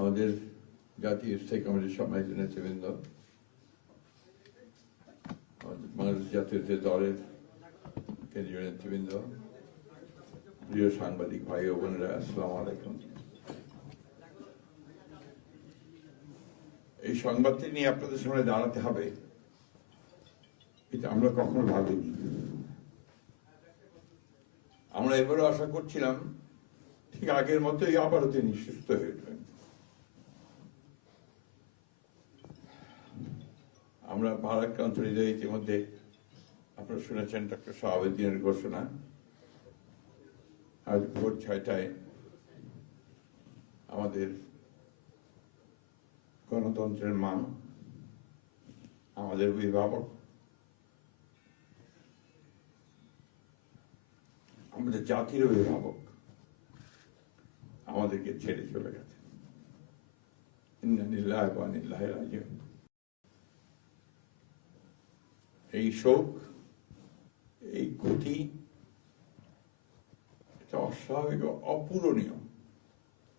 আমাদের জাতীয় স্থায়ী কমিটির সম্মানিত নেতৃবৃন্দ বাংলাদেশ জাতীয় যে দলের কেন্দ্রীয় নেতৃবৃন্দ প্রিয় সাংবাদিক ভাই ও বোনেরা আসসালাম আলাইকুম এই সংবাদটি নিয়ে আপনাদের সামনে দাঁড়াতে হবে এটা আমরা কখনো ভাবিনি আমরা এবারও আশা করছিলাম ঠিক আগের মতোই আবারও তিনি সুস্থ হয়ে উঠবেন আমরা ভারাক্রান্ত হৃদয়ে ইতিমধ্যে আপনারা শুনেছেন ডক্টর শাহাবুদ্দিনের ঘোষণা আজ ভোর ছয়টায় আমাদের গণতন্ত্রের মান আমাদের অভিভাবক আমাদের জাতির অভিভাবক আমাদেরকে ছেড়ে চলে গেছে ইন্দানিল্লাহ রাজিউম এই শোক এই ক্ষতি এটা অস্বাভাবিক অপূরণীয়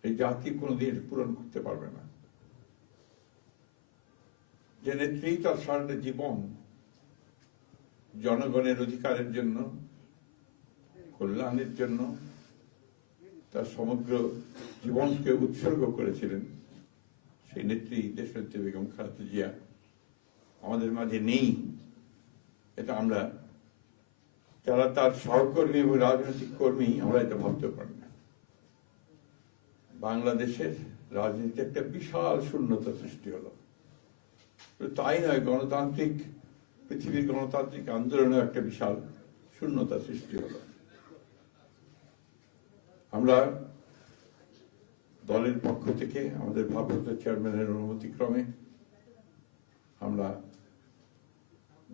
এই জাতি কোনোদিন পূরণ করতে পারবে না যে নেত্রী তার সারাটা জীবন জনগণের অধিকারের জন্য কল্যাণের জন্য তার সমগ্র জীবনকে উৎসর্গ করেছিলেন সেই নেত্রী দেশনেত্রী বেগম খালেদা জিয়া আমাদের মাঝে নেই এটা আমরা যারা তার সহকর্মী এবং রাজনৈতিক কর্মী আমরা এটা ভাবতে পারি না বাংলাদেশের রাজনীতিতে একটা বিশাল শূন্যতা সৃষ্টি হলো তাই নয় গণতান্ত্রিক পৃথিবীর গণতান্ত্রিক আন্দোলনে একটা বিশাল শূন্যতা সৃষ্টি হলো আমরা দলের পক্ষ থেকে আমাদের ভারপ্রাপ্ত চেয়ারম্যানের অনুমতিক্রমে আমরা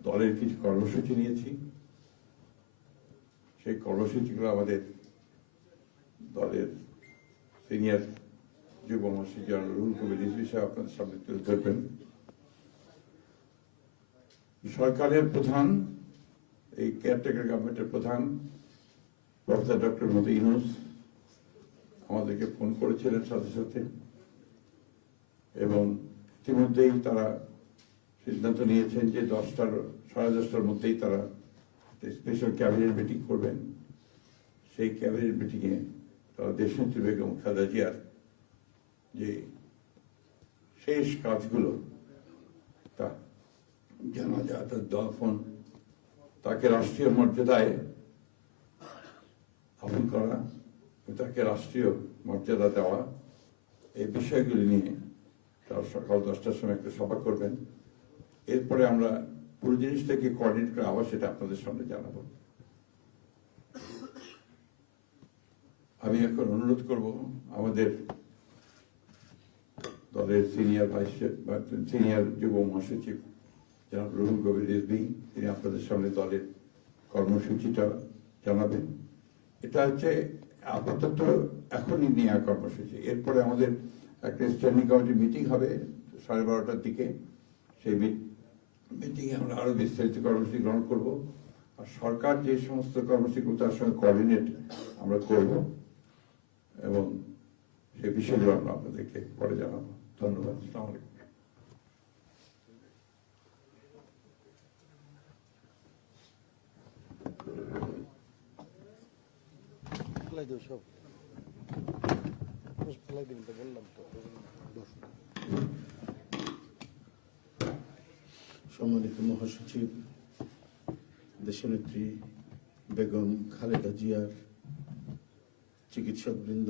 দলের কিছু কর্মসূচি নিয়েছি সেই কর্মসূচিগুলো আমাদের দলের সিনিয়র যুব মহাশী জেনারেল রুল কমিটির বিষয়ে আপনাদের সামনে তুলে ধরবেন সরকারের প্রধান এই কেয়ারটেকার গভর্নমেন্টের প্রধান প্রফেসর ডক্টর মতো ইনুস আমাদেরকে ফোন করেছিলেন সাথে সাথে এবং ইতিমধ্যেই তারা সিদ্ধান্ত নিয়েছেন যে দশটার সাড়ে দশটার মধ্যেই তারা স্পেশাল ক্যাবিনেট মিটিং করবেন সেই ক্যাবিনেট মিটিংয়ে তারা দেশনেত্রী বেগম খালেদা জিয়ার যে শেষ কাজগুলো তা জানা যায় তার দফন তাকে রাষ্ট্রীয় মর্যাদায় আপন করা তাকে রাষ্ট্রীয় মর্যাদা দেওয়া এই বিষয়গুলি নিয়ে তারা সকাল দশটার সময় একটু সভা করবেন এরপরে আমরা পুরো জিনিসটাকে কোঅর্ডিনেট করে আবার সেটা আপনাদের সামনে জানাবো আমি এখন অনুরোধ করব আমাদের দলের সিনিয়র ভাইস সিনিয়র যুব মহাসচিব জনাব রুহুল কবির রেজবি তিনি আপনাদের সামনে দলের কর্মসূচিটা জানাবেন এটা হচ্ছে আপাতত এখনই নেওয়া কর্মসূচি এরপরে আমাদের একটা স্ট্যান্ডিং কমিটির মিটিং হবে সাড়ে বারোটার দিকে সেই মিটিংয়ে আমরা আরও বিস্তারিত কর্মসূচি গ্রহণ করব আর সরকার যে সমস্ত কর্মসূচিগুলো তার সঙ্গে কোঅর্ডিনেট আমরা করব এবং সে বিষয়গুলো আমরা আপনাদেরকে পরে জানাবো ধন্যবাদ আসসালামু আলাইকুম ফেলাই দেব সব ফেলাই তো বললাম তো সম্মানিত মহাসচিব দেশনেত্রী বেগম খালেদা জিয়ার চিকিৎসকবৃন্দ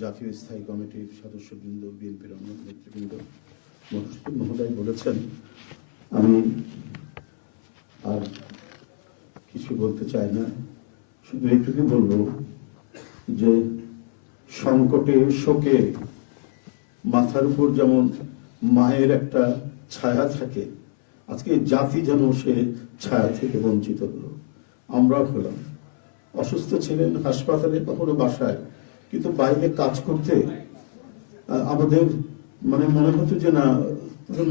জাতীয় স্থায়ী কমিটির সদস্যবৃন্দ বিএনপির অন্য নেতৃবৃন্দ মহাসচিব মহোদয় বলেছেন আমি আর কিছু বলতে চাই না শুধু এইটুকু বলব যে সংকটে শোকে মাথার উপর যেমন মায়ের একটা ছায়া থাকে আজকে জাতি যেন সে ছায়া থেকে বঞ্চিত হলো আমরা হলাম অসুস্থ ছিলেন হাসপাতালে কখনো বাসায় কিন্তু বাইরে কাজ করতে আমাদের মানে মনে হতো যে না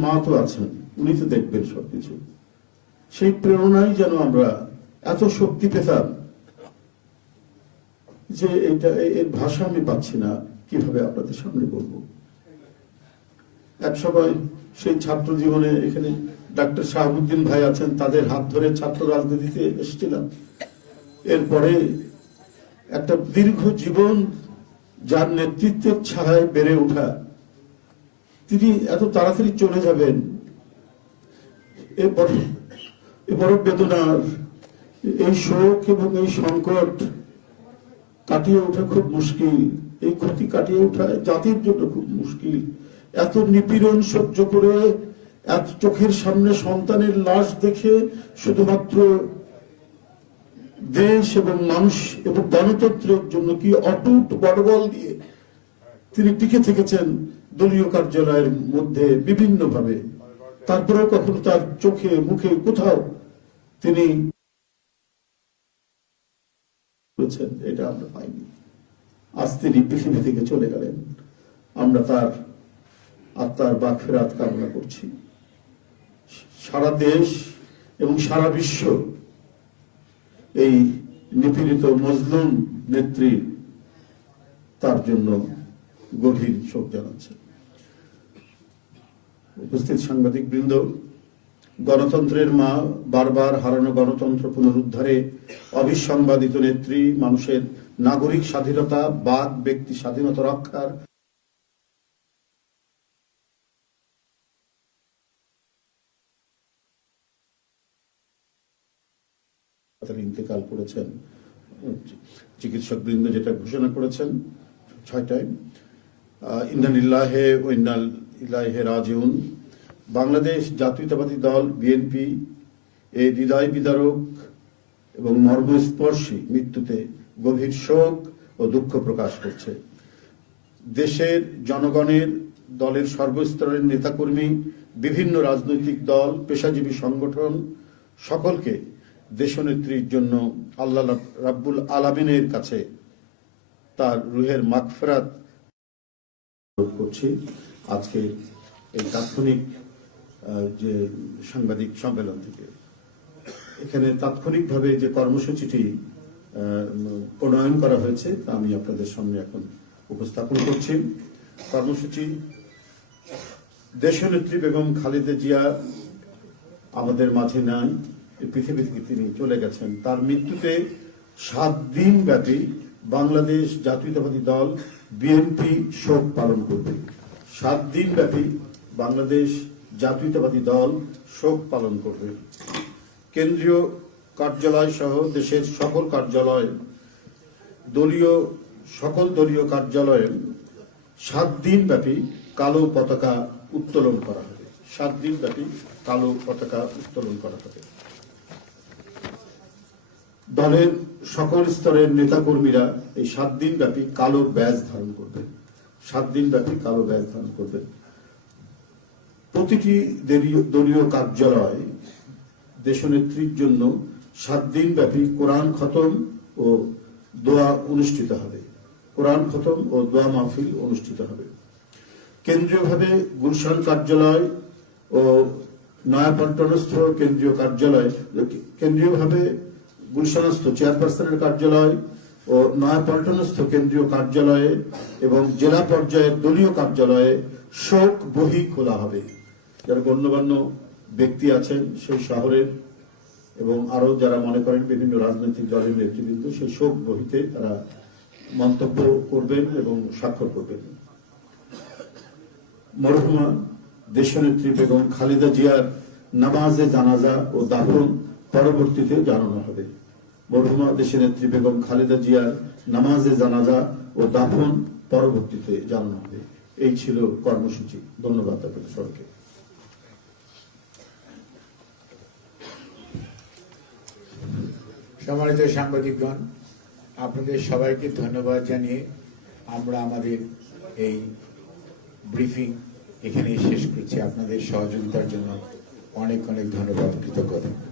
মা তো আছেন উনি তো দেখবেন সবকিছু সেই প্রেরণাই যেন আমরা এত শক্তি পেতাম যে এটা এর ভাষা আমি পাচ্ছি না কিভাবে আপনাদের সামনে বলবো একসময় সেই ছাত্র জীবনে এখানে ডাক্তার শাহাবুদ্দিন ভাই আছেন তাদের হাত ধরে ছাত্র রাজনীতিতে এসছিলাম এরপরে একটা দীর্ঘ জীবন যার নেতৃত্বের ছায় বেড়ে ওঠা তিনি এত তাড়াতাড়ি চলে যাবেন এ এ বড় বেদনার এই শোক এবং এই সংকট কাটিয়ে ওঠা খুব মুশকিল এই ক্ষতি কাটিয়ে ওঠা জাতির জন্য খুব মুশকিল এত নিপীড়ন সহ্য করে এত চোখের সামনে সন্তানের লাশ দেখে শুধুমাত্র দেশ এবং মানুষ এবং গণতন্ত্রের জন্য কি অটুট বড়বল দিয়ে তিনি টিকে থেকেছেন দলীয় কার্যালয়ের মধ্যে বিভিন্নভাবে তারপরে কখনো তার চোখে মুখে কোথাও তিনি এটা আমরা পাইনি আজ তিনি পৃথিবী থেকে চলে গেলেন আমরা তার আত্মার ফেরাত কামনা করছি সারা দেশ এবং সারা বিশ্ব এই নিপীড়িত মজলুম নেত্রী তার জন্য গভীর শোক জানাচ্ছে উপস্থিত সাংবাদিক বৃন্দ গণতন্ত্রের মা বারবার হারানো গণতন্ত্র পুনরুদ্ধারে অবিসংবাদিত নেত্রী মানুষের নাগরিক স্বাধীনতা বাদ ব্যক্তি স্বাধীনতা রক্ষার হাসপাতালে ইন্তেকাল করেছেন চিকিৎসকবৃন্দ যেটা ঘোষণা করেছেন ছয়টায় ইন্দানিল্লাহে ও ইন্দাল ইলাহে রাজউন বাংলাদেশ জাতীয়তাবাদী দল বিএনপি এ হৃদয় বিদারক এবং মর্মস্পর্শী মৃত্যুতে গভীর শোক ও দুঃখ প্রকাশ করছে দেশের জনগণের দলের সর্বস্তরের নেতাকর্মী বিভিন্ন রাজনৈতিক দল পেশাজীবী সংগঠন সকলকে দেশনেত্রীর জন্য আল্লাহ রাব্বুল আলামিনের কাছে তার রুহের মাকফরাত করছি আজকে এই তাৎক্ষণিক যে সাংবাদিক সম্মেলন থেকে এখানে তাৎক্ষণিকভাবে যে কর্মসূচিটি প্রণয়ন করা হয়েছে তা আমি আপনাদের সামনে এখন উপস্থাপন করছি কর্মসূচি দেশনেত্রী বেগম খালেদা জিয়া আমাদের মাঝে নেন পৃথিবী থেকে তিনি চলে গেছেন তার মৃত্যুতে সাত দিন ব্যাপী বাংলাদেশ জাতীয়তাবাদী দল বিএনপি শোক পালন করবে সাত দিন ব্যাপী বাংলাদেশ জাতীয়তাবাদী দল শোক পালন করবে কেন্দ্রীয় কার্যালয় সহ দেশের সকল কার্যালয় দলীয় সকল দলীয় কার্যালয়ে সাত দিন ব্যাপী কালো পতাকা উত্তোলন করা হবে সাত দিন ব্যাপী কালো পতাকা উত্তোলন করা হবে দলের সকল স্তরের নেতাকর্মীরা এই সাত দিন ব্যাপী কালো ব্যাজ ধারণ করবেন সাত দিন ব্যাপী কালো ব্যাজ ধারণ করবেন প্রতিটি দলীয় কার্যালয় দেশনেত্রীর জন্য সাত দিন ব্যাপী কোরআন খতম ও দোয়া অনুষ্ঠিত হবে কোরআন খতম ও দোয়া মাহফিল অনুষ্ঠিত হবে কেন্দ্রীয়ভাবে গুলশান কার্যালয় ও নয়াপল্টনস্থ কেন্দ্রীয় কার্যালয় কেন্দ্রীয়ভাবে গুলশানস্থ চেয়ারপারসনের কার্যালয় ও নয়াপল্টনস্থ কেন্দ্রীয় কার্যালয়ে এবং জেলা পর্যায়ের দলীয় কার্যালয়ে শোক বহি খোলা হবে যারা গণ্যমান্য ব্যক্তি আছেন সেই শহরের এবং আরও যারা মনে করেন বিভিন্ন রাজনৈতিক দলের নেতৃবৃন্দ সেই শোক বহিতে তারা মন্তব্য করবেন এবং স্বাক্ষর করবেন মরহুমা দেশনেত্রী বেগম খালেদা জিয়ার নামাজে জানাজা ও দাফন পরবর্তীতে জানানো হবে মরহুমা দেশের নেত্রী বেগম খালেদা জিয়ার নামাজে জানাজা ও দাফন পরবর্তীতে জানানো হবে এই ছিল কর্মসূচি ধন্যবাদ আপনাদের সরকে সম্মানিত সাংবাদিকগণ আপনাদের সবাইকে ধন্যবাদ জানিয়ে আমরা আমাদের এই ব্রিফিং এখানে শেষ করছি আপনাদের সহযোগিতার জন্য অনেক অনেক ধন্যবাদ কৃতজ্ঞতা